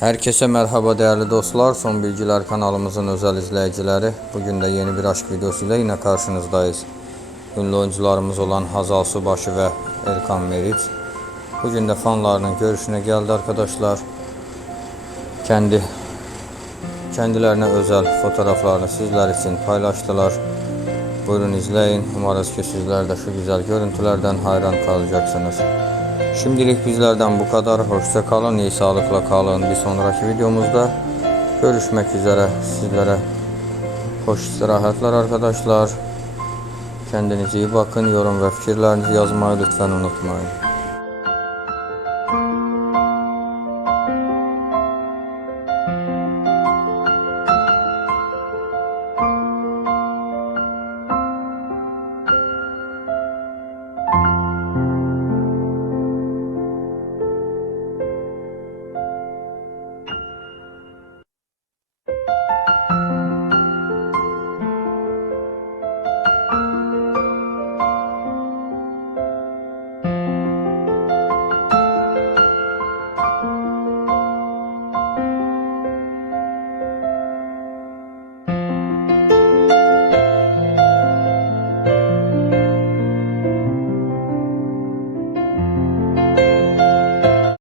Herkese merhaba değerli dostlar. Son Bilgiler kanalımızın özel izleyicileri. Bugün de yeni bir aşk videosuyla yine karşınızdayız. Ünlü oyuncularımız olan Hazal Subaşı ve Erkan Meriç. Bugün de fanlarının görüşüne geldi arkadaşlar. Kendi kendilerine özel fotoğraflarını sizler için paylaştılar. Buyurun izleyin. Umarız ki sizler de şu güzel görüntülerden hayran kalacaksınız. Şimdilik bizlerden bu kadar. Hoşça kalın, iyi sağlıkla kalın. Bir sonraki videomuzda görüşmek üzere. Sizlere hoş istirahatler arkadaşlar. Kendinize iyi bakın. Yorum ve fikirlerinizi yazmayı lütfen unutmayın.